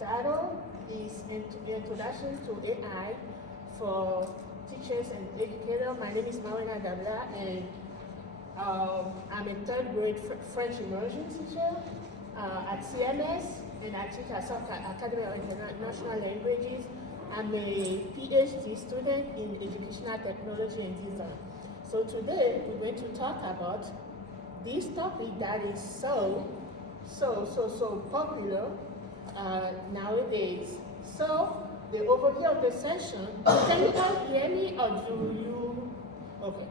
title is Introduction to AI for Teachers and Educators. My name is Marina Dabla, and I'm a third grade French immersion teacher at CMS, and I teach at South Academy of International Languages. I'm a PhD student in educational technology and design. So today we're going to talk about this topic that is so popular nowadays. So the overview of the session, can you all hear me or do you? Okay.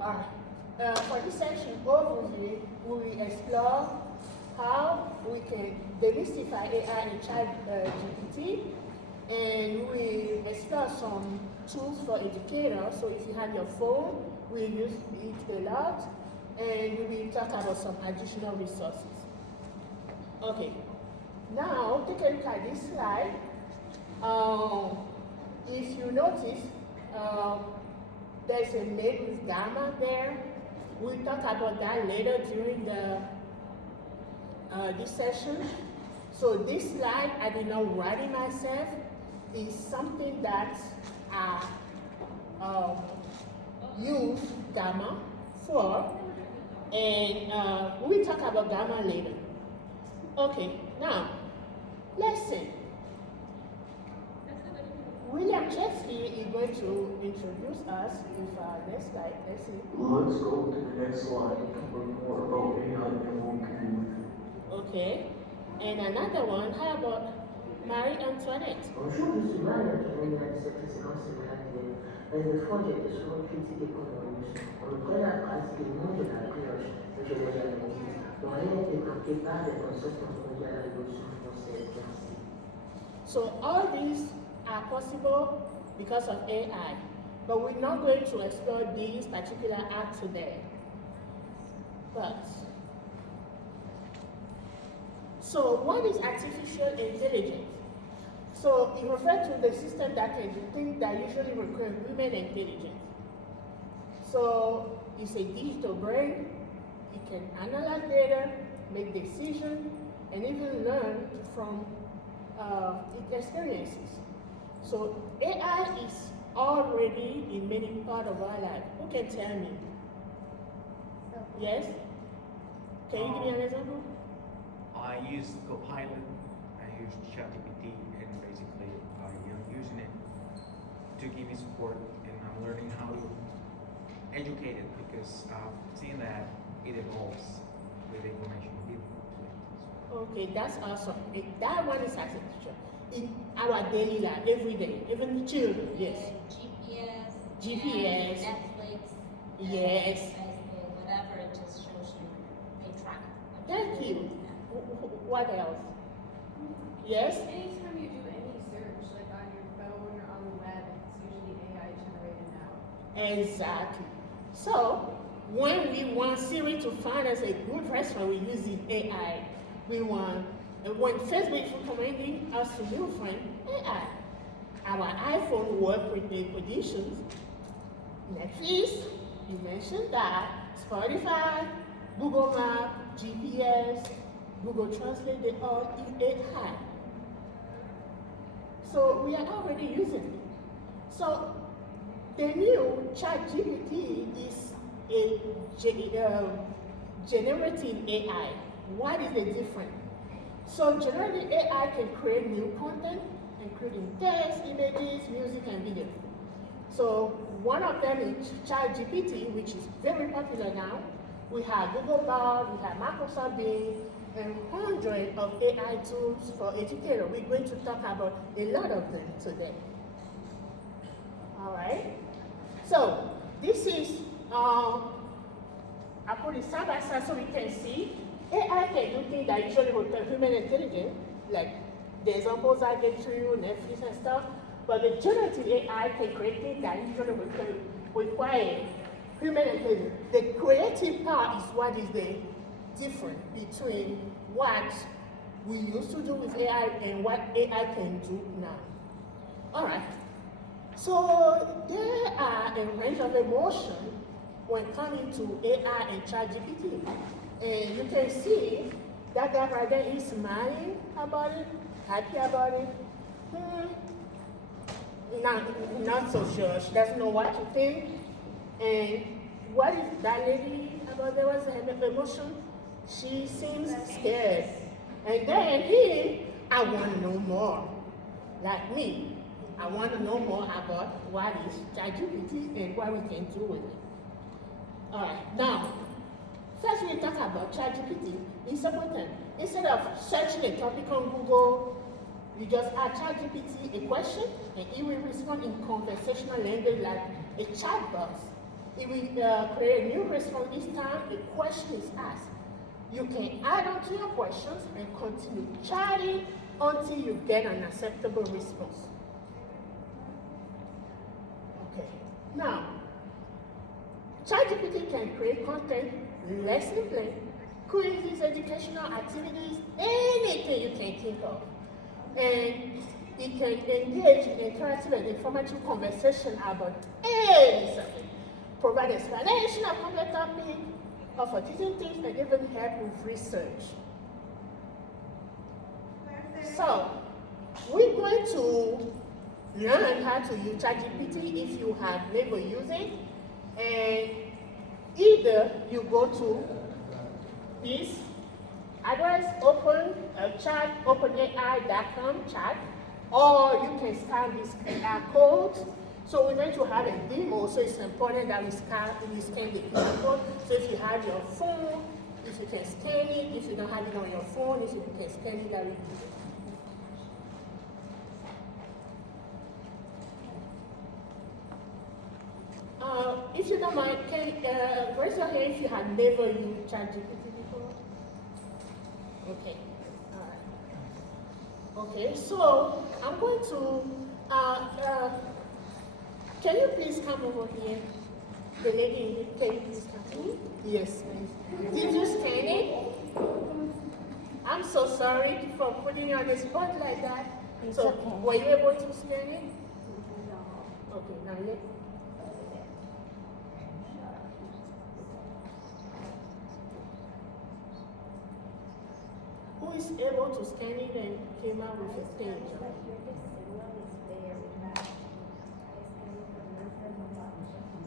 All right. For this session overview, we will explore how we can demystify AI in ChatGPT, and we explore some tools for educators. So if you have your phone, we use it a lot, and we will talk about some additional resources. Okay, now take a look at this slide. If you notice, there's a name with gamma there. We'll talk about that later during this session. So this slide, I did not write it myself, is something that I use gamma for, and we'll talk about gamma later. Okay, now, let's see. William Chesky is going to introduce us with next slide. Let's see. Let's go to the next slide to learn more about AI and what we can do with it. Okay, and another one, how about Marie Antoinette? Bonjour, je suis Marie-Antoinette, cette séquence est gratuite. Mais des fois, j'ai été souvent critiqué pour mon rouge. On me prenait la phrase que le nom de la brioche, mais je voyais la musique. Donc, rien n'était marqué par des concepts introduits à la Révolution française. Merci. So all these are possible because of AI, but we're not going to explore these particular apps today. But, so what is artificial intelligence? So it refers to the system that can do things that usually require human intelligence. So it's a digital brain. It can analyze data, make decisions, and even learn from its experiences. So AI is already in many parts of our life. Who can tell me? Yes? Can you give me an example? I use Copilot, I use ChatGPT, and basically I am using it to give me support, and I'm learning how to educate it because I've seen that it evolves with the information given to it. Okay, that's awesome. That one is artificial. In our daily life, every day, even the children, yes. GPS, Netflix, yes. Facebook, whatever, it just shows you a track. Thank you. What else? Yes? Anytime you do any search, like on your phone or on the web, it's usually AI generated now. Exactly. So, when we want Siri to find us a good restaurant, we use AI. We want, when Facebook is recommending us a new friend, AI. Our iPhone work with the conditions. Netflix, you mentioned that. Spotify, Google Map, GPS, Google Translate, they all use AI. So we are already using it. So the new ChatGPT is a generative AI. What is the difference? So generative AI can create new content, including text, images, music, and video. So one of them is ChatGPT, which is very popular now. We have Google Bard, we have Microsoft Bing, and hundreds of AI tools for educators. We're going to talk about a lot of them today. All right. So this is, I put it side by side so we can see. AI can do things that usually require human intelligence, like the examples I gave to you, Netflix and stuff. But the generative AI can create things that usually require human intelligence. The creative part is what is the difference between what we used to do with AI and what AI can do now. All right. So there are a range of emotions when coming to AI and ChatGPT. And you can see That guy right there, he's smiling about it, happy about it. Not so sure. She doesn't know what to think. And what is that lady about? There was her emotion. She seems scared. And then I want to know more. Like me, I want to know more about what is ChatGPT and what we can do with it. All right, now, first we talk about ChatGPT. It's important. Instead of searching a topic on Google, you just ask ChatGPT a question, and it will respond in conversational language like a chat box. It will create a new response each time a question is asked. You can add on to your questions and continue chatting until you get an acceptable response. Okay, now, ChatGPT can create content, lesson plan, quizzes, educational activities, anything you can think of. And it can engage in interactive and informative conversation about any subject, provide explanation of complex topic, offer teaching tips, and even help with research. So, we're going to learn how to use ChatGPT if you have never used it. And either you go to this address, openai.com chat, or you can scan this QR code. So we're going to have a demo, so it's important that we scan the QR code. So if you have your phone, if you can scan it, if you don't have it on your phone, if you can scan it, that will be good. If you don't mind, can raise your hand if you have never used ChatGPT before? Okay. All right. Okay. So I'm going to. Can you please come over here? The lady, can you please come? Yes, please. Did you scan it? I'm so sorry for putting you on the spot like that. So, were you able to scan it? Okay. Now let. Who is able to scan it and came out with a page?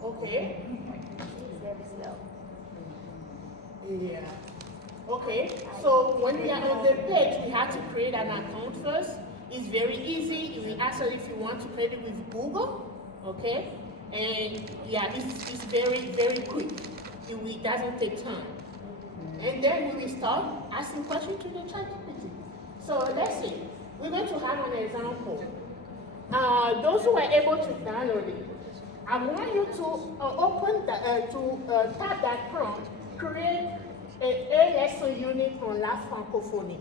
Okay. Yeah. Okay. So when we are on the page, we have to create an account first. It's very easy. We ask us if you want to create it with Google. Okay. And yeah, it's very, very quick. It doesn't take time. And then we will start asking questions to the ChatGPT. So let's see. We're going to have an example. Those who are able to download it, I want you to tap that prompt, create a lesson unit on La Francophonie.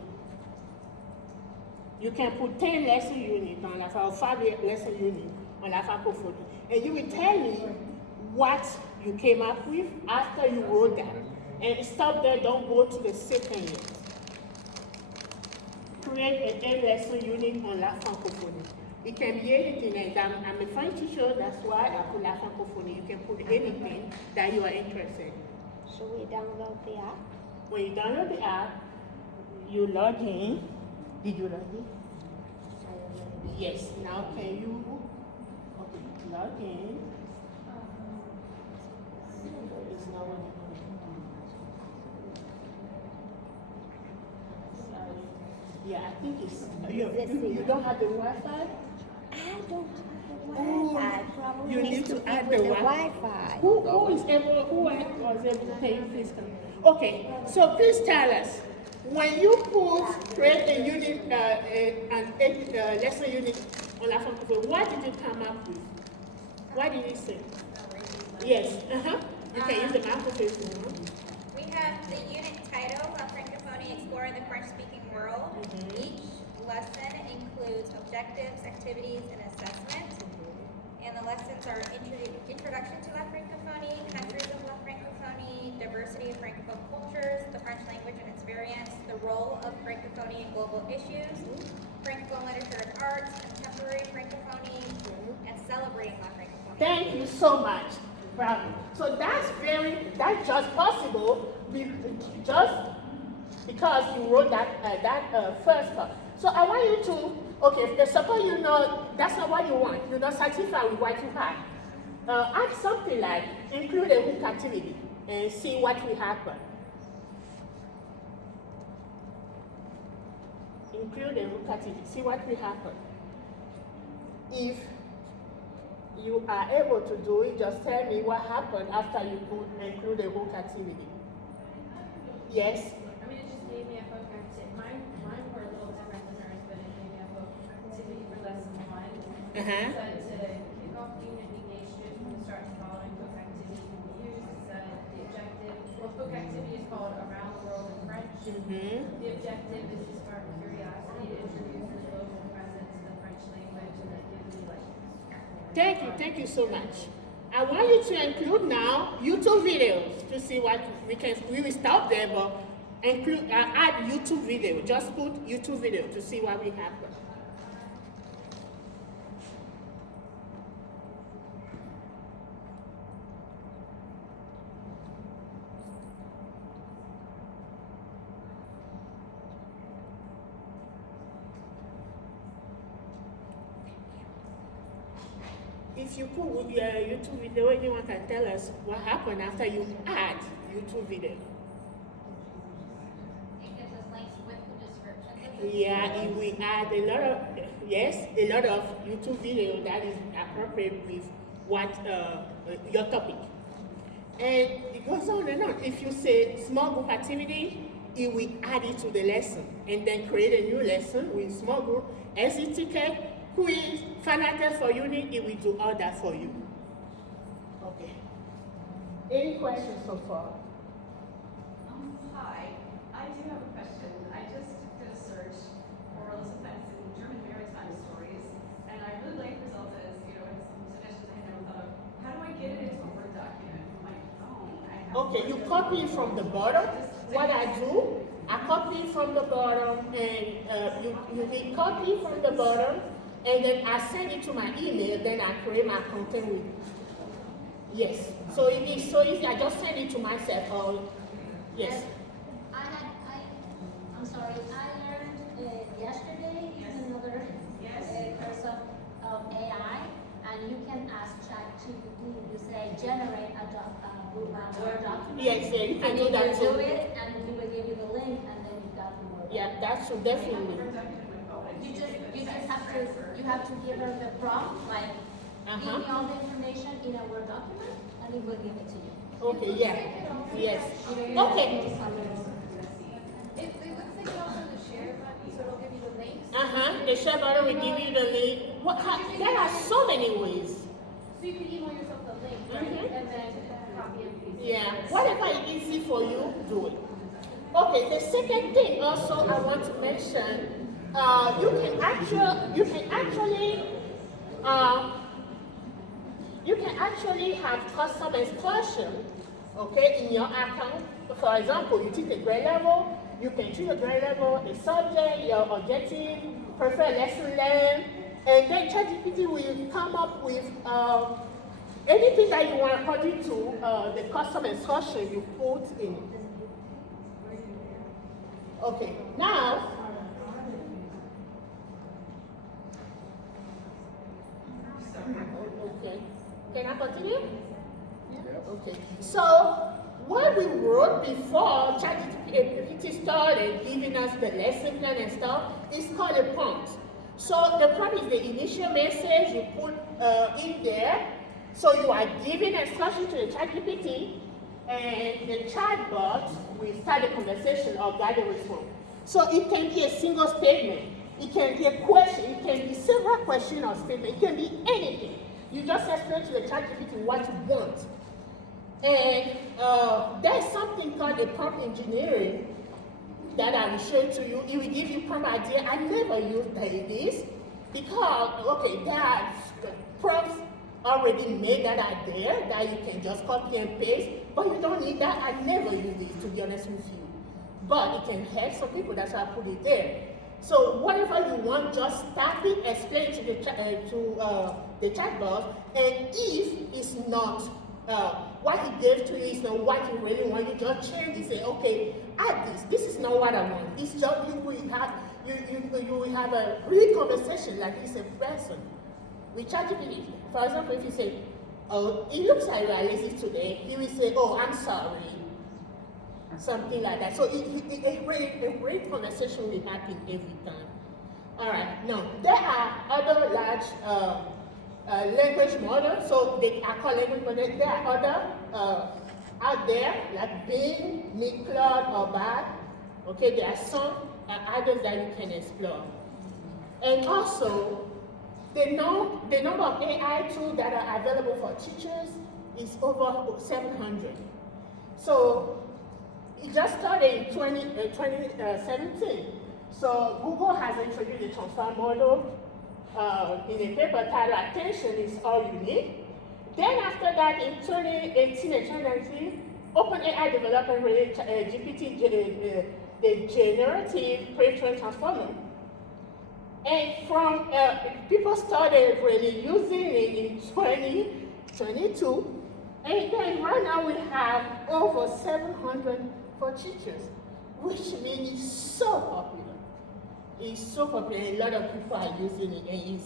You can put 10 lesson units on La Francophonie, 5 lesson units on La Francophonie. And you will tell me what you came up with after you wrote that. And stop there, don't go to the second yet. Create a lesson unit on La Francophonie. It can be anything, and I'm a French teacher, that's why I put La Francophonie. You can put anything that you are interested in. Should we download the app? When you download the app, you log in. Did you log in? Yes, now can you, okay, log in. It's not what you Yeah, I think it's, you don't have the Wi-Fi? I don't have the Wi-Fi. Probably You need to add the Wi-Fi. Who was able to pay, please come. Okay, so please tell us, when you create a unit, lesson unit on La Francophonie, what did you come up with? What did you say? Yes, you can use the microphone. We have the unit title, La Francophonie, Exploring the French-Speaking World. Each lesson includes objectives, activities, and assessment. And the lessons are Introduction to La Francophonie, Countries of La Francophonie, Diversity of Francophone Cultures, the French language and its variants, the role of Francophonie in global issues, Francophone literature and arts, contemporary Francophonie, and celebrating La Francophonie. Thank you so much. Bravo. So that's just possible, just because you wrote that first part. So I want you to, okay, suppose you know that's not what you want, you're not satisfied with what you have. Add something like include a hook activity and see what will happen. Include a hook activity, see what will happen. If you are able to do it, just tell me what happened after you include a hook activity. Yes? I mean, it just gave me a hook activity. Mine were a little different than hers, but it gave me a hook activity for lesson 1. It said to kick off the unit, engage students from the start to following hook activity can be used. It said the objective, well, hook activity is called Around the World in French. The objective is to spark curiosity to introduce the global presence to the French language, and it gives me like. Thank you so much. I want you to include now YouTube videos to see what we will stop there, but include, add YouTube video. Just put YouTube video to see what will happen. If you put your YouTube video, anyone can tell us what happened after you add YouTube video. It gives us links with the description. Yeah, if we add a lot of YouTube video that is appropriate with what your topic. And it goes on and on. If you say small group activity, it will add it to the lesson and then create a new lesson with small group, exit ticket, quiz, final test for unit, it will do all that for you. Okay. Any questions so far? Hi, I do have a question. I just did a search for sometimes in German maritime stories, and I really like the results as, some suggestions I had never thought of. How do I get it into a Word document from my phone? Okay, you copy from the bottom. What I do, I copy from the bottom, and you copy from the bottom, and then I send it to my email, then I create my content with it. Yes, so it is so easy, I just send it to myself, yes. I'm sorry, I learned yesterday in another course of AI, and you can ask ChatGPT, you say generate a Word document. Yes, you can and do that will too. do it, and he will give you the link, and then you got the Word. Yeah, that should definitely. You have to give her the prompt, like, give me all the information in a Word document, and it will give it to you. Okay, yeah, yes. Okay. It looks like it also has a share button, so it'll give you the links. The share button will give you the link. There are so many ways. So you can email yourself the link, right? And then copy and paste. Yeah, whatever is easy for you, do it. Okay, the second thing also I want to mention, you can actually have custom exclusion, okay, in your account. For example, you teach a grade level, you can choose a grade level, a subject, your objective, preferred lesson length, and then ChatGPT will come up with anything that you want according to the custom exclusion you put in. Okay, now, okay, can I continue? Yeah. Okay, so what we wrote before ChatGPT started giving us the lesson plan and stuff is called a prompt. So the prompt is the initial message you put in there. So you are giving instruction to the ChatGPT, and the chatbot will start the conversation or guide the response. So it can be a single statement, it can be a question, it can be several questions or statements, it can be anything. You just explain to the ChatGPT what you want. And there's something called a prompt engineering that I will show to you. It will give you prompt idea. I never used this because, okay, there are prompts already made that are there that you can just copy and paste, but you don't need that. I never use this, to be honest with you. But it can help some people, that's why I put it there. So whatever you want, just type it, explain to the chatbot, and if it's not what he gave to you is not what you really want, you just change it, say, okay, add this. This is not what I want. It's just you will have a real conversation like it's a person. With ChatGPT, for example, if you say, oh, it looks like you are lazy today, he will say, oh, I'm sorry. Something like that. So a great conversation will happen every time. All right, now, there are other large language models, so they are called language models. There are other out there, like Bing, Micloud, or Bard. Okay, there are some others that you can explore. And also, the number of AI tools that are available for teachers is over 700. So it just started in 2017. So Google has introduced the transfer model in a paper titled Attention is All You Need. Then after that, in 2018 and 2019, OpenAI developed GPT, the generative pre-trained transformer. And from people started really using it in 2022, and then right now we have over 700 for teachers, which means it's so popular. It's so popular, and a lot of people are using it, and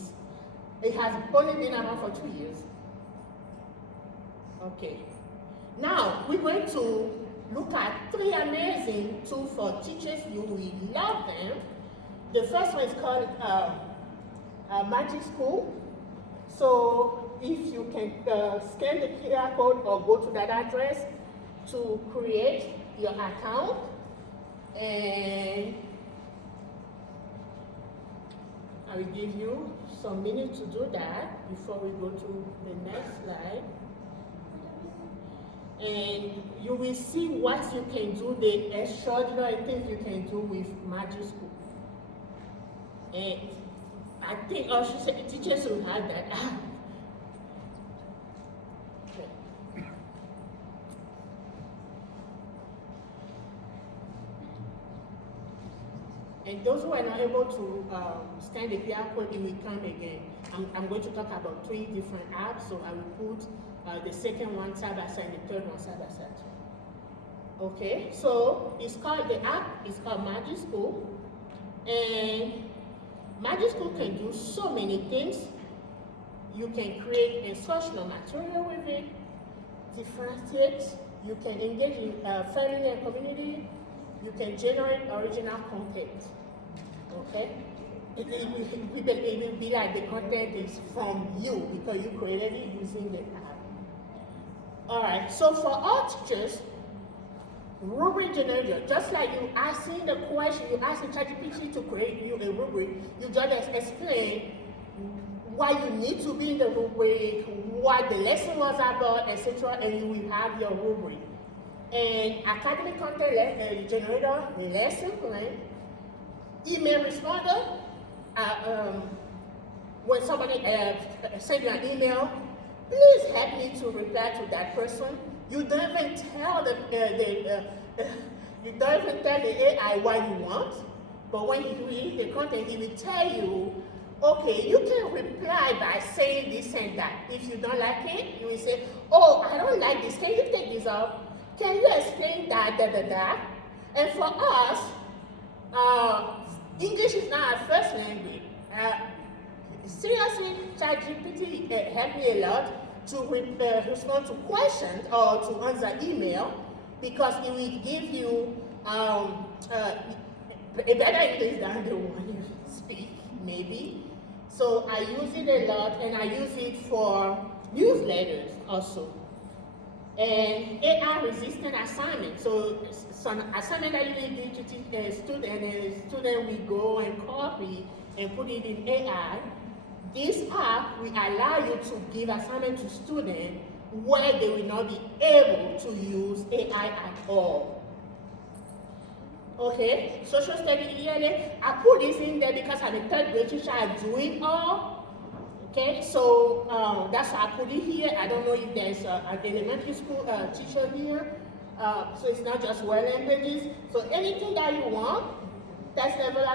it has only been around for 2 years. Okay. Now, we're going to look at 3 amazing tools for teachers. You will love them. The first one is called Magic School. So if you can scan the QR code or go to that address to create your account, and I will give you some minutes to do that before we go to the next slide. And you will see what you can do, the extraordinary things you can do with Magic School. And I think I should say teachers will have that app. And those who are not able to scan the QR code, it will come again. I'm going to talk about 3 different apps, so I will put the second one side by side and the third one side by side. Okay, so it's called, the app is called Magic School, and Magic School can do so many things. You can create instructional material with it, differentiate, you can engage in family and community, you can generate original content. Okay? It will be like the content is from you because you created it using the app. All right, so for all teachers, rubric generator, just like you asking the question, you asking ChatGPT to create you a rubric, you just explain why you need to be in the rubric, what the lesson was about, etc., and you will have your rubric. And academic content generator, lesson plan, email responder, when somebody sends you an email, please help me to reply to that person. You don't even tell you don't even tell the AI what you want, but when you read the content, he will tell you, okay, you can reply by saying this and that. If you don't like it, you will say, oh, I don't like this. Can you take this off? Can you explain that, And for us, English is not our first language. Seriously, ChatGPT helped me a lot to respond to questions or to answer email, because it will give you a better English than the one you speak, maybe. So I use it a lot, and I use it for newsletters also. And AI resistant assignment. So some assignment that you need to teach a student, and a student will go and copy and put it in AI. This app will allow you to give assignment to students where they will not be able to use AI at all. Okay, social studies ELA, I put this in there because I'm a third grade teacher, I do it all. Okay, so that's why I put it here. I don't know if there's an elementary school teacher here, so it's not just world languages. So anything that you want, test level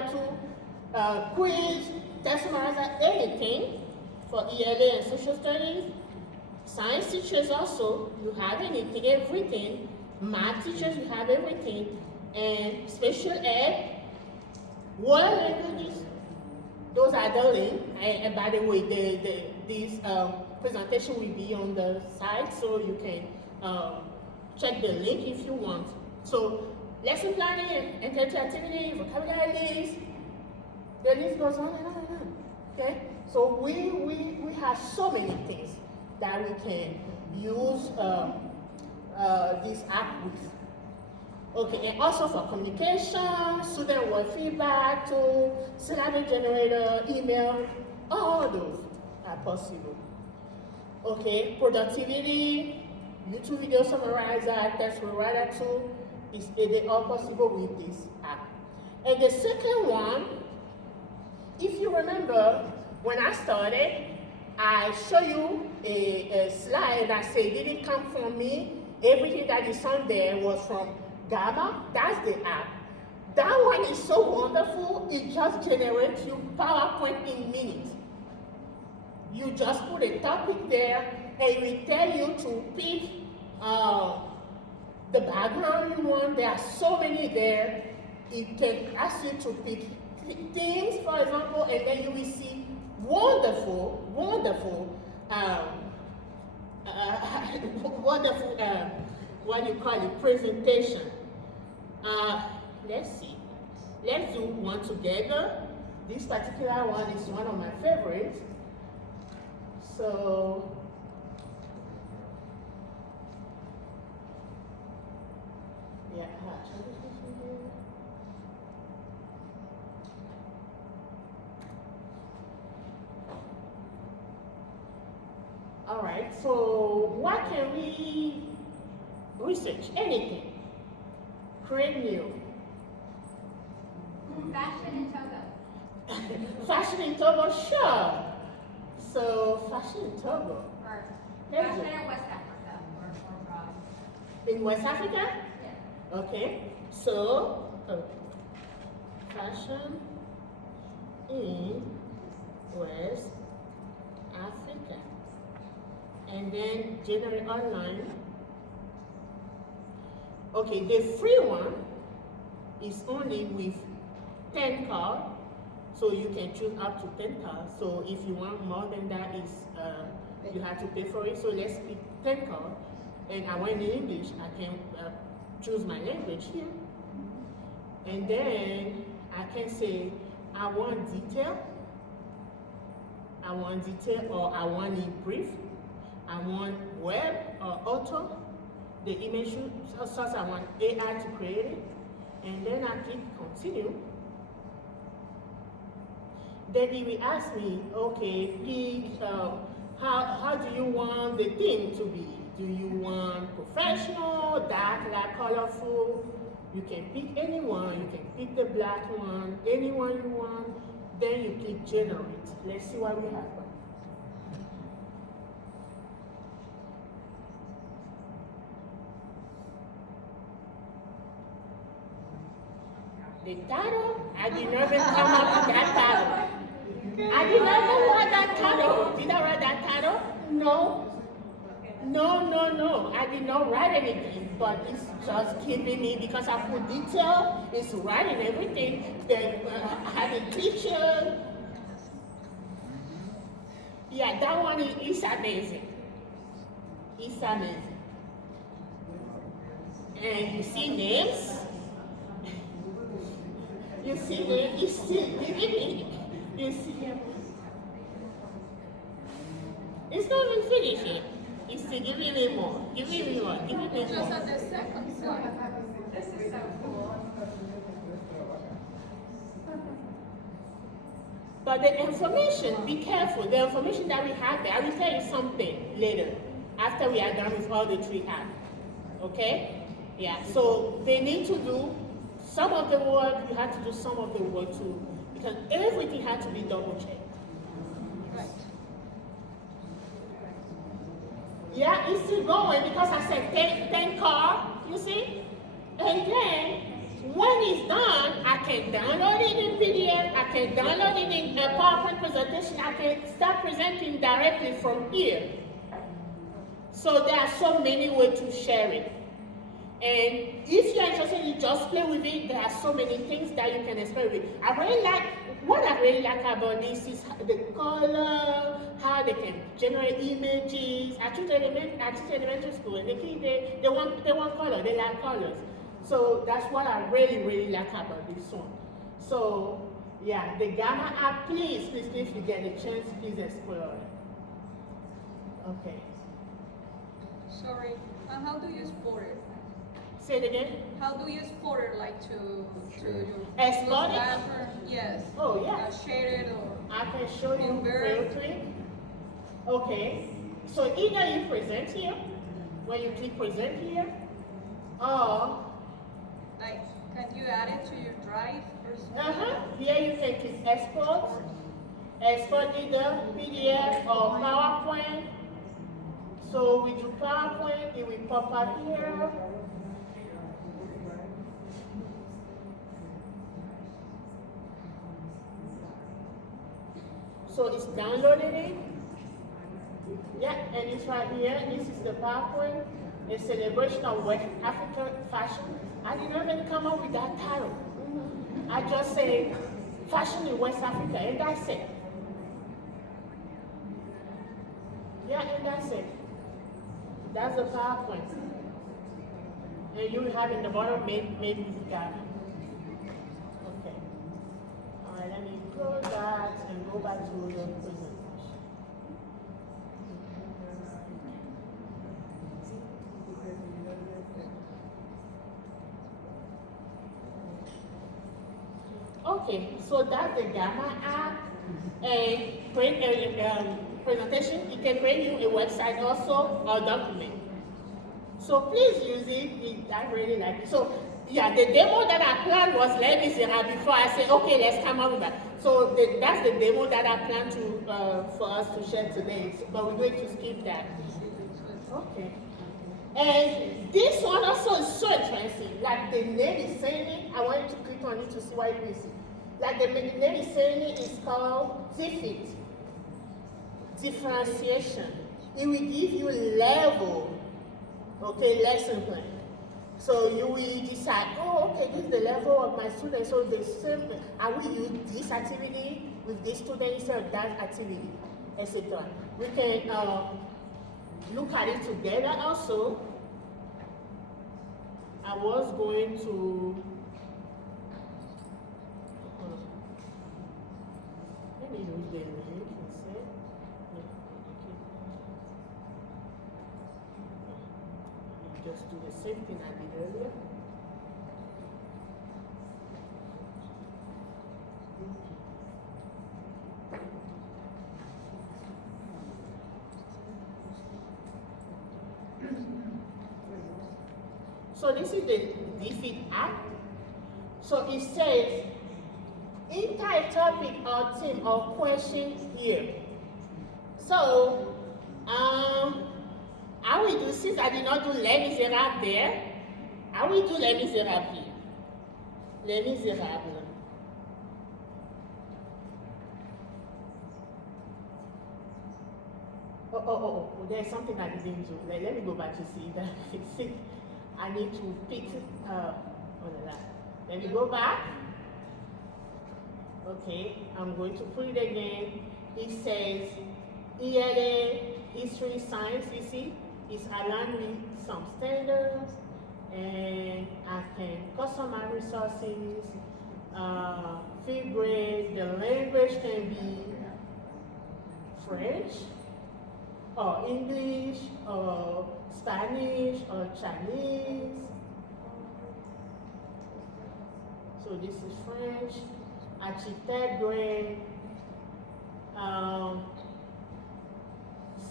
2, quiz, test summarization, anything for ELA and social studies. Science teachers also, you have anything, everything. Math teachers, you have everything. and special ed, world languages. Those are the links. And by the way, this presentation will be on the site, so you can check the link if you want. So lesson planning, intellectual activity, vocabulary list, the list goes on and on and on. Okay? So we have so many things that we can use this app with. Okay, and also for communication, student work feedback, tool, syllabus generator, email, all those are possible. Okay, productivity, YouTube video summarizer, text rewriter tool, they all possible with this app. And the second one, if you remember, when I started, I show you a slide that said it didn't come from me. Everything that is on there was from Gamma. That's the app. That one is so wonderful. It just generates you PowerPoint in minutes. You just put a topic there, and it will tell you to pick the background you want. There are so many there. It can ask you to pick things, for example, and then you will see wonderful, wonderful, what you call it, presentation. Let's see. Let's do one together. This particular one is one of my favorites. So, yeah. All right, so what can we research? Anything. Create new. Fashion in Togo. Fashion in Togo, sure. So, fashion in Togo. Or Let's fashion go. in West Africa. Or In West Africa? yeah. Okay, so fashion in West Africa, and then generate online. Okay, the free one is only with 10 cards, so you can choose up to 10 cards. So if you want more than that, is you have to pay for it. So let's pick 10 cards, and I want in English. I can choose my language here, and then I can say I want detail, or I want it brief, I want web or auto, the image source I want AI to create it, and then I click continue. Then it will ask me, okay, pick, how do you want the theme to be? Do you want professional, dark, light, colorful? You can pick anyone. You can pick the black one, anyone you want. Then you click generate. Let's see what we have. The title, I did not even come up with that title. I did not even write that title. Did I write that title? No. No. I did not write anything, but it's just giving me, because I put detail, it's writing everything. Then I have a picture. Yeah, that one is amazing. It's amazing. And you see names. You see names. You see, you see. It's not even finished yet. It's still giving me more. Give me more. Just on the second slide. This is so cool. But the information, be careful. The information that we have there, I will tell you something later, after we are done with all the three apps. Okay? Yeah. So they need to do some of the work. You have to do some of the work too, because everything has to be double checked. Yeah, it's still going, because I said 10 cards, you see? And then, when it's done, I can download it in PDF, I can download it in a PowerPoint presentation, I can start presenting directly from here. So there are so many ways to share it. And if you're interested, you just play with it. There are so many things that you can experiment with. What I really like about this is the color, how they can generate images. I teach elementary school, and the kids, they want color, they like colors. So that's what I really like about this one. So yeah, the Gamma app, please, if you get a chance, please explore it. Okay. Sorry, how do you export it? Say it again. How do you export it, like to your Export it? platform? Yes. Oh yeah. Share it or I can show you convert. real quick. Okay. So either you present here, when you click present here, or Like, can you add it to your drive or something? Here you can click export. Export either PDF or PowerPoint. So we do PowerPoint, it will pop up here. So it's downloaded it. Yeah, and it's right here. This is the PowerPoint. A celebration of West African fashion. I didn't even come up with that title. I just say fashion in West Africa, and that's it. Yeah, and that's it. That's the PowerPoint. And you will have in the bottom made with Ghana. Okay. All right, let me close that and go back to the presentation. Okay, so that's the Gamma app. And create a presentation. You can create you a website also or document. So please use it. I really like it. So yeah, the demo that I planned was Les Miserables before I said, okay, let's come up with that. So that's the demo that I plan to for us to share today. But we're going to skip that. Okay. And this one also is so interesting. Like the name is saying it. I want you to click on it to see what you will see. Like the name is saying it is called DFIT. Differentiation. It will give you level, okay, lesson plan. So you will decide, oh, okay, this is the level of my students. So the same, I will use this activity with this student instead of that activity, etc. We can look at it together also. I was going to, let me use the link instead. Just do the same thing I did earlier. So this is the DFIT app. So it says, enter a topic or theme or question here. So, I will do, since I did not do Les Miserables there, I will do Les Miserables here. Les Miserables. Oh, there's something I didn't do. Let me go back to see that I fix it. I need to fix it. Let me go back. Okay, I'm going to put it again. It says ELA, history, science, you see? It's aligned with some standards, and I can customize resources, field grade, the language can be French, or English, or Spanish, or Chinese. So this is French, architect grade.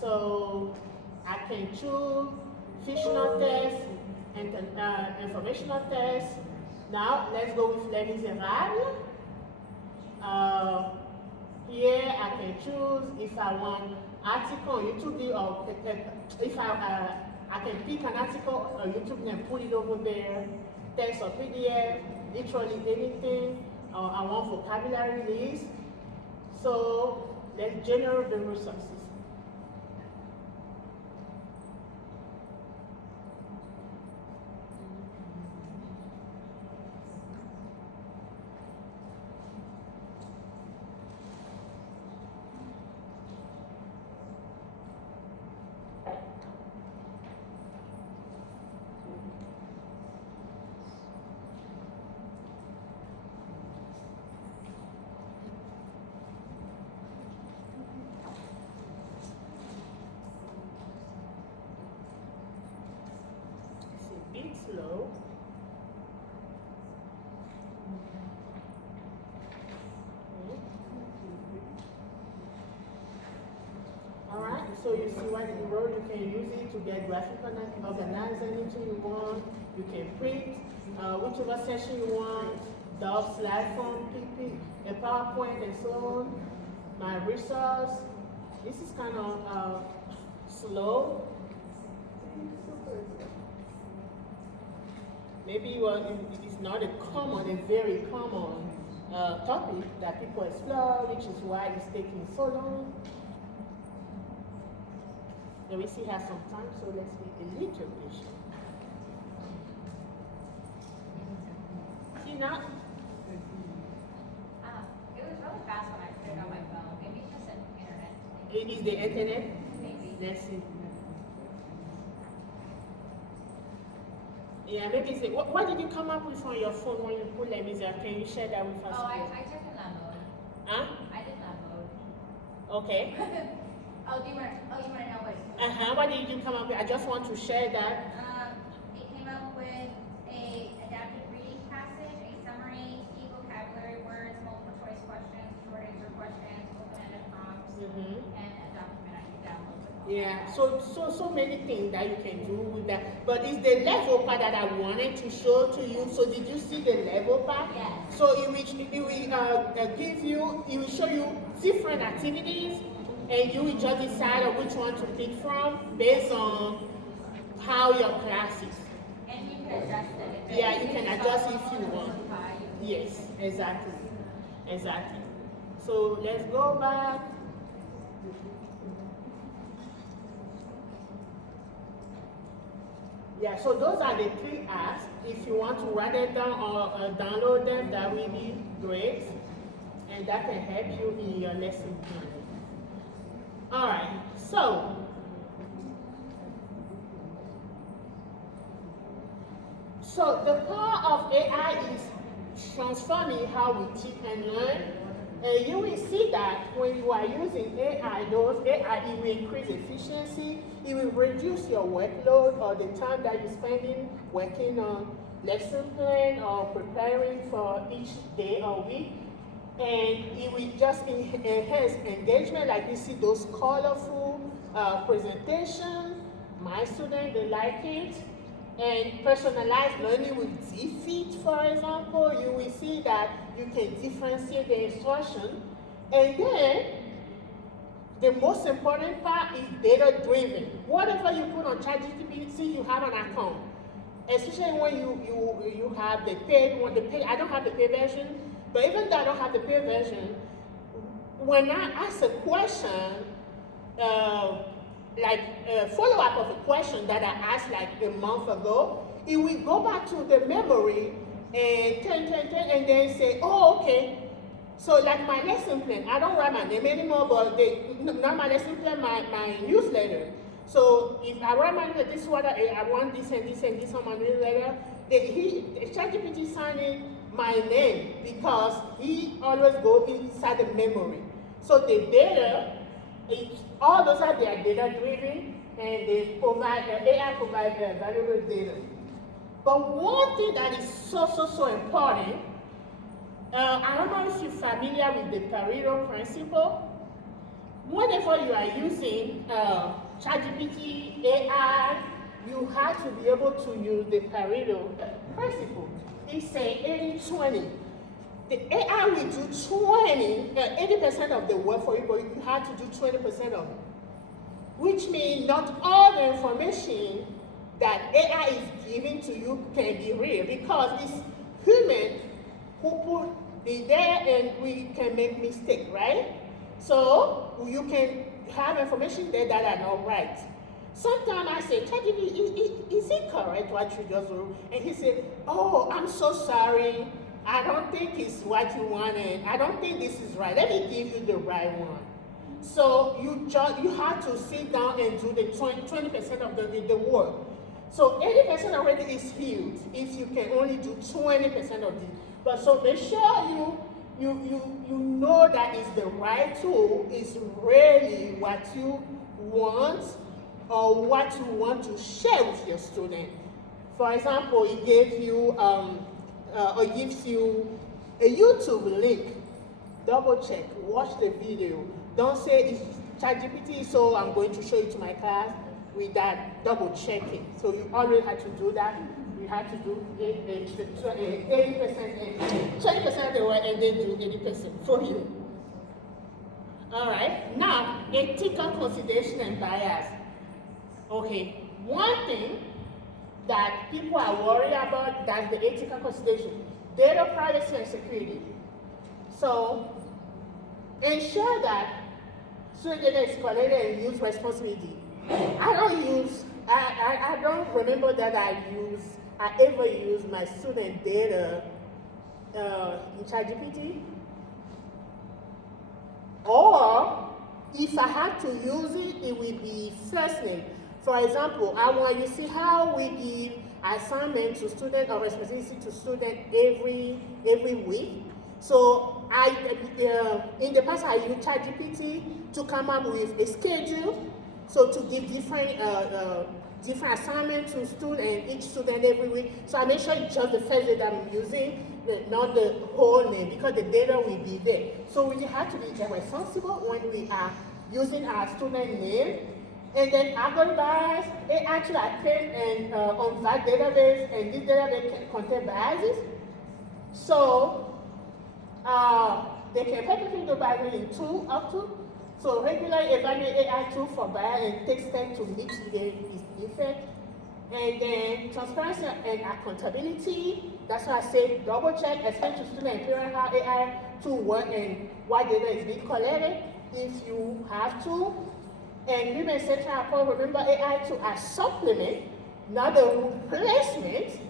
So I can choose fictional test and informational test. Now let's go with Les Miserables. Here I can choose if I want article on YouTube or if I can pick an article on YouTube and put it over there, text or PDF, literally anything. I want vocabulary list. So let's generate the resources. So you see what you wrote, you can use it to get graphic organized anything you want. You can print whichever session you want, DOF, slide form, PP, a PowerPoint, and so on. My resource. This is kind of slow. Maybe it's not a very common topic that people explore, which is why it's taking so long. And we still have some time, so let's make a little patient. See now? It was really fast when I put it on my phone. Maybe it's just an internet thing. It is the internet? Maybe. Let's see. Yeah, maybe it's what did you come up with on your phone when you put Les Miserables? Can you share that with us? Oh, I took in that mode. Huh? I did that mode. Okay. You want to know what? What did you come up with? I just want to share that. It came up with a adapted reading passage, a summary, key vocabulary words, multiple choice questions, short answer questions, open-ended prompts, and a document I can download. Yeah, so many things that you can do with that. But it's the level part that I wanted to show to you. So did you see the level part? Yes. So it will show you different activities, and you will just decide on which one to pick from based on how your class is. And you can adjust it. Yeah, you can adjust if you want. Yes, exactly. Exactly. So let's go back. Yeah, so those are the 3 apps. If you want to write them down or download them, that will be great. And that can help you in your lesson planning. All right, so the power of AI is transforming how we teach and learn. And you will see that when you are using AI, it will increase efficiency, it will reduce your workload or the time that you're spending working on lesson plan or preparing for each day or week. And it will just enhance engagement, like you see those colorful presentations. My students, they like it. And personalized learning with defeat, for example, you will see that you can differentiate the instruction. And then, the most important part is data-driven. Whatever you put on ChatGPT, you have an account. Especially when you have the paid one. I don't have the paid version, but even though I don't have the paid version, when I ask a question, like a follow-up of a question that I asked like a month ago, it will go back to the memory and and then say, oh, okay. So like my lesson plan, I don't write my name anymore, but not my lesson plan, my newsletter. So if I write my newsletter, this is what I want this and this and this on my newsletter, ChatGPT signing my name because he always goes inside the memory. So the data, all those are data driven, and they provide AI provides valuable data. But one thing that is so important, I don't know if you're familiar with the Pareto principle. Whenever you are using ChatGPT, AI, you have to be able to use the Pareto principle. It's a 80-20. The AI will do 80% of the work for you, but you have to do 20% of it. Which means not all the information that AI is giving to you can be real, because it's human who put it there and we can make mistakes, right? So you can have information there that are not right. Sometimes I say, ChatGPT, is it correct what you just wrote? And he said, oh, I'm so sorry. I don't think it's what you wanted. I don't think this is right. Let me give you the right one. So you have to sit down and do the 20% of the work. So 80% already is huge if you can only do 20% of it. But so make sure you know that it's the right tool, is really what you want or what you want to share with your student. For example, it gives you a YouTube link. Double check, watch the video. Don't say it's ChatGPT, so I'm going to show it to my class with that double checking. So you already had to do that. You had to do 80%, 20% of the work, and then do 80% for you. All right, now, ethical consideration and bias. Okay, one thing that people are worried about, that's the ethical consideration, data privacy and security. So, ensure that student data is collected and used responsibly. I don't remember that I ever use my student data in ChatGPT. Or if I have to use it, it will be first name. For example, I want you to see how we give assignment to student or responsibility to student every week. So in the past I used ChatGPT to come up with a schedule. So to give different assignments to student and each student every week. So I make sure it's just the first day that I'm using, not the whole name, because the data will be there. So we have to be responsible when we are using our student name. And then algorithm bias, it actually attend on that database, and this database can contain biases. So they can technically do bias in 2 up to. So regularly evaluate AI tool for bias and take steps to mitigate its effect. And then transparency and accountability. That's why I say double check, explain to students and parents how AI tool work and what data is being collected if you have to. And human central approach, remember AI tool as supplement, not a replacement.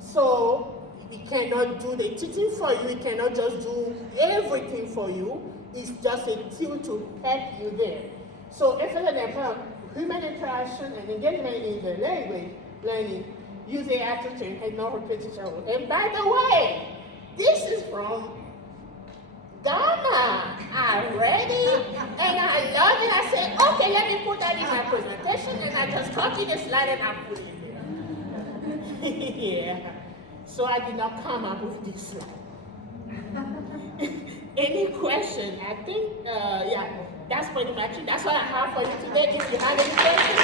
So it cannot do the teaching for you, it cannot just do everything for you. It's just a tool to help you there. So emphasis upon human interaction and engagement in the language learning, use AI to train and not repetition. And by the way, this is from Ghana. I read it and I love it. I said, okay, let me put that in my presentation, and I just copied the slide and I put it here. Yeah. So I did not come up with this slide. Any question? I think, yeah, that's pretty much it. That's what I have for you today. If you have any questions.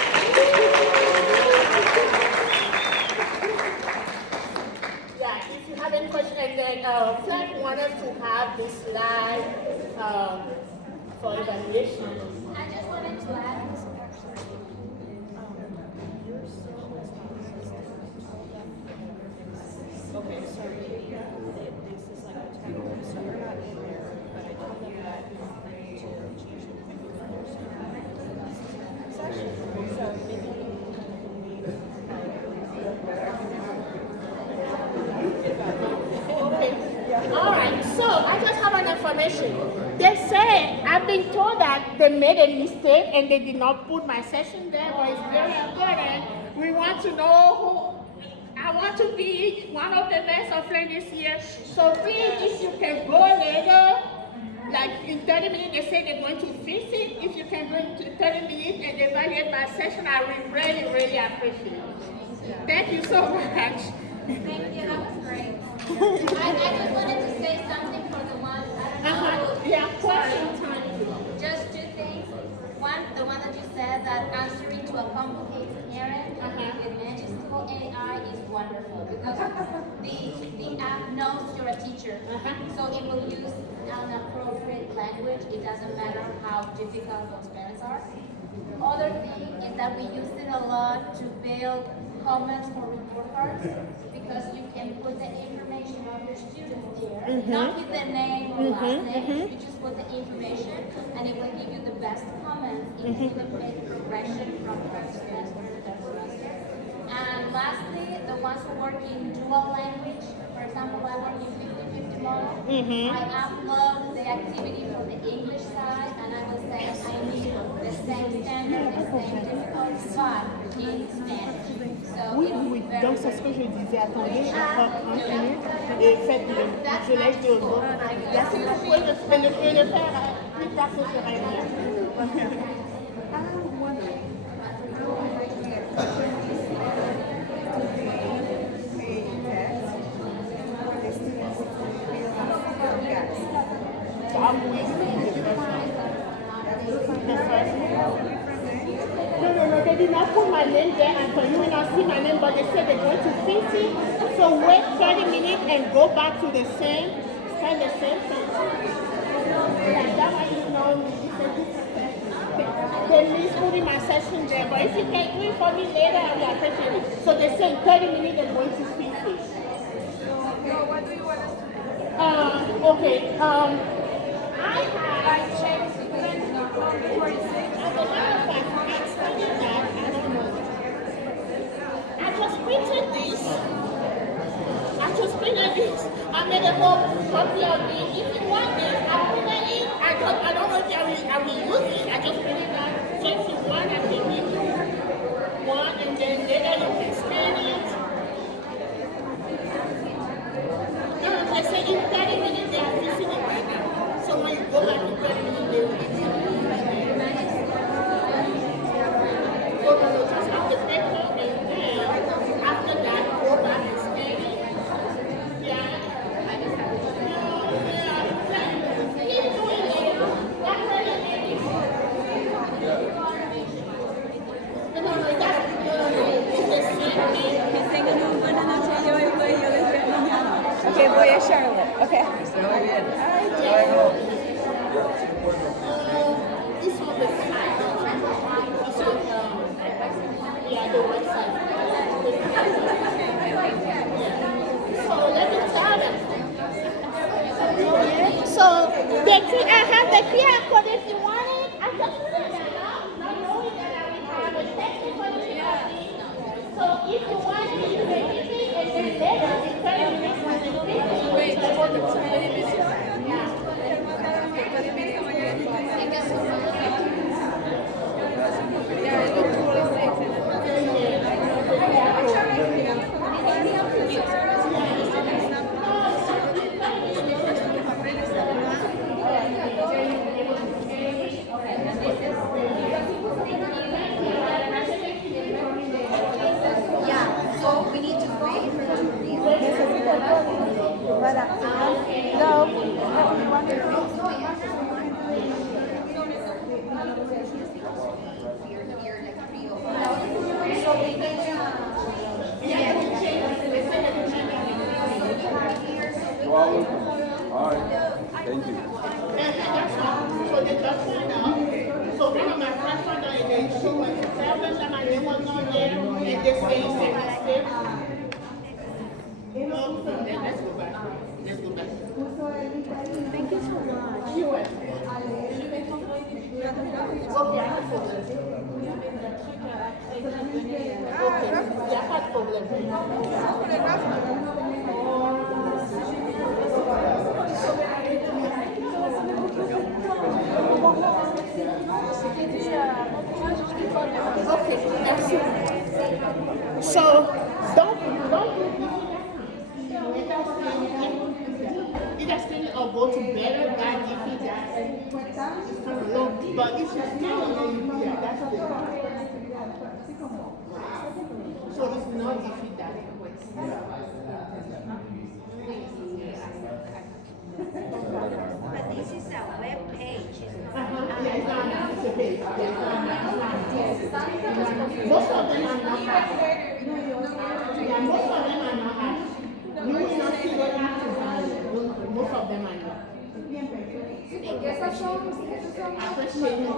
Yeah, if you have any questions, and then FLANC wanted to have this slide for evaluation. I just wanted to add. Okay, sorry. This is like a technical, so we're not in there, but I told them that to change the session. So maybe okay. All right. So I just have an information. They say I've been told that they made a mistake and they did not put my session there, but it's very important. We want to know who. I want to be one of the best of FLANC this year. So please, if you can go later, like in 30 minutes, they say they're going to fix it. If you can go into 30 minutes and evaluate my session, I will really, really appreciate it. Thank you so much. Thank you, that was great. I just wanted to say something for the ones, I don't know. Yeah, question time. Just 2 things. One, the one that you said that answering to a complicated errand with Magic's tool AI is wonderful because the app knows you're a teacher. So it will use an appropriate language. It doesn't matter how difficult those parents are. Other thing is that we use it a lot to build comments for report cards because you can put the information of your students there, not with the name or last name. You just put the information and it will give you the best comments into the progression from first semester to third semester. And lastly, the ones who work in dual language, for example, I work in 50-50 model. I upload the activity from the English side and I will say I need the same standard, the same difficulty, but in Spanish. Oui, oui, donc c'est ce que je disais. Attendez, encore 1 minute et faites-le. Je laisse les autres. Merci beaucoup. Je le faire plus tard que je serai là. The first they did not put my name there, and so you will not see my name, but they said they're going to fix it. So wait 30 minutes and go back to the same, spend the same thing. Like that one is known, they miss putting my session there, but if you can do it for me later, I will appreciate it. So they say in 30 minutes they're going to fix it. What do you want us to do? Okay, I have Change sequence from 46. as a matter of fact, I studied that, I don't know. I just printed this. I made a whole copy of it. If you want this, I printed it. I don't know if I will use it. I just printed that. So if you want, I can give you one, and then later you can scan it. No, they say in 30 minutes they are fixing it right now. So when you go back in 30 minutes, they will give you. Oh, no, just have the paper, and then after that, go back and scan it. Yeah. Keep doing it. That's really it. No, it's the same thing. Okay, voy a Charlotte. Okay. This one the side. So, yeah, the website. So let me tell them. So I have the QR code if you want it. I just put it there now, not knowing that I will have a technical difficulty. So if you want it, you can give it, and then later in 30 minutes when they finish it, wait, I want the 20 minutes. Thank you. So they just found out. So one of my friends found out, and then she went to tell them that my name was not there, and they say it's a mistake. Let's go back. Let's go back. Thank you so much. You are. Okay, I have problem. Okay, il n'y a pas de problème. Okay, merci. So, don't it has been a go to better than if it does. But if you still yeah, that's the so it's not if it does. But this is a web page. Yeah, it's not it's a page. Most of them are not hacked. Yeah, most of them are not hacked. You will not see what happens. Most of them are not. Esas son Appreciate it.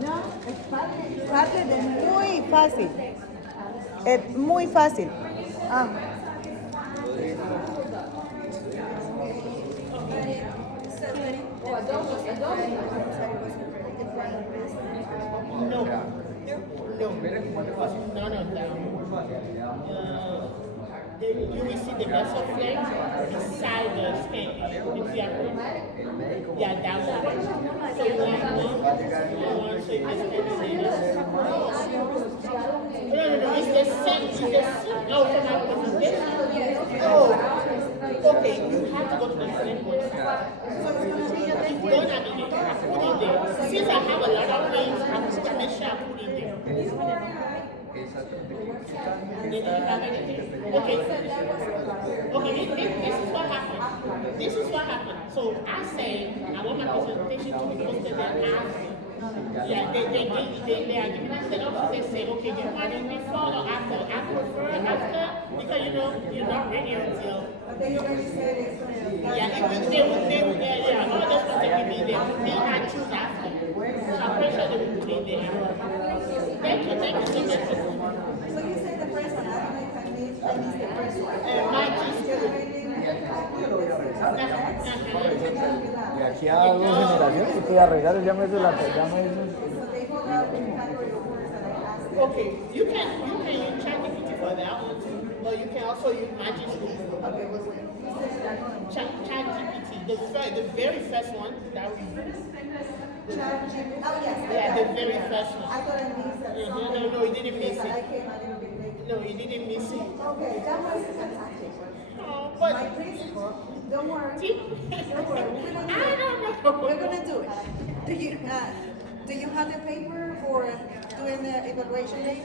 No, es fácil, es muy fácil. Es muy fácil. Ah. No. None of them. You will see the rest of FLANC beside the scan. Yeah, that one. So you want one, so you can scan it. No, it's the same. Oh, for my presentation? Oh, okay, you have to go to the same website. It's gonna be there. I put it there. Since I have a lot of things, I'm just gonna make sure I put it there. Did you have anything? Okay. Okay, this is what happened. This is what happened. So I say I want my presentation to be posted there after. Yeah, they are giving us the option. They say, okay, do you want it before or after? I prefer after because you're not ready until. They already said it's gonna. Yeah, all those ones that will be there. They might choose after. So I'm pretty sure they will be there. Thank you so much. So you said the first one, I don't know if I missed the first one. Mine is Y aquí a dos generaciones estoy a regar, ya me hizo la Okay, you can use ChatGPT for that one too, but you can also use Magic School. Okay, ChatGPT, the very first one that we. ChatGPT. Oh yes. Yeah, the very first one. I thought I missed that. No, you didn't miss I it. came a little bit late. No, you didn't miss it. Okay, that was fantastic. But My principal, don't worry. Don't worry. I don't know. We're gonna do it. Do you have the paper for doing the evaluation day?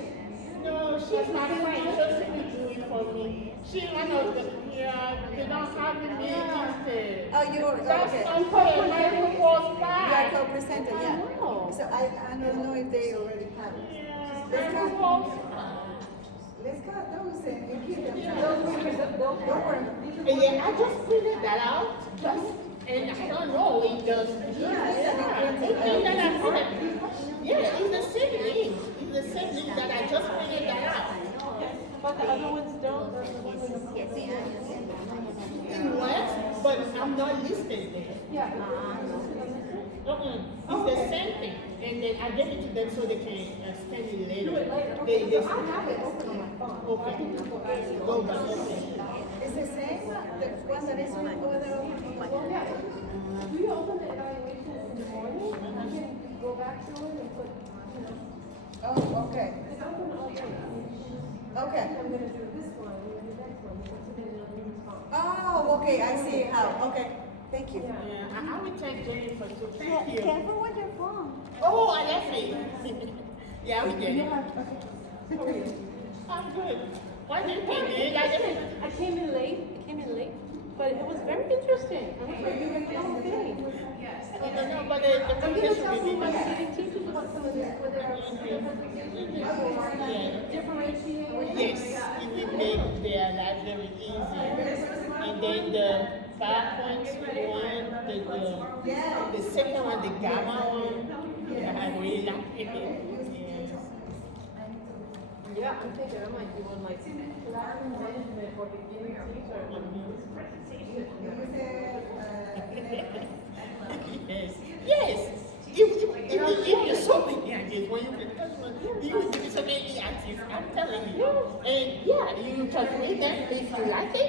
No, she's not friend, so she will do it for me. She one of the they don't have the meetings. Oh, you're okay. That's unfair. My proposal You back. are co-presented, yeah. So I don't know if they already have it. Yeah, my proposal. Let's cut those and keep them. Don't worry. Yeah, I just printed that out. And I don't know, it does. Yeah, it's the same link. It's the same link that I just printed that out. But the other ones don't. It works, but I'm not listed there. Yeah. It's the same thing. And then I give it to them so they can scan it later. They I have it open on my phone. okay. Go back. Okay. It's the same, the one that is over there on the wall? Yeah. We open the evaluation in the morning and I can go back to it and put, Oh, okay. it's open all day. Okay. I'm gonna do this one, I'm gonna do the next one, it's a response. Oh, okay, I see how. Okay, thank you. Yeah, I will take Jennifer too. Thank you. Careful with your phone. Oh, I left it. Yeah, we did. I'm good. Why did you do I came in late, but it was very interesting. I was like, you were the whole thing. Yes. No, but the I'm gonna communication tell will be someone better. that didn't teach us about some of this, whether differentiate. Yes, it will make their life very easy. And then the PowerPoint one, the second one, the gamma one, yeah, I really like it. Yeah, I'm thinking I might do one like classroom management or beginning teacher. Yes. It will give you so many ideas when you can touch one. You will give you so many ideas. I'm telling you. And yeah, you just read them. If you like it,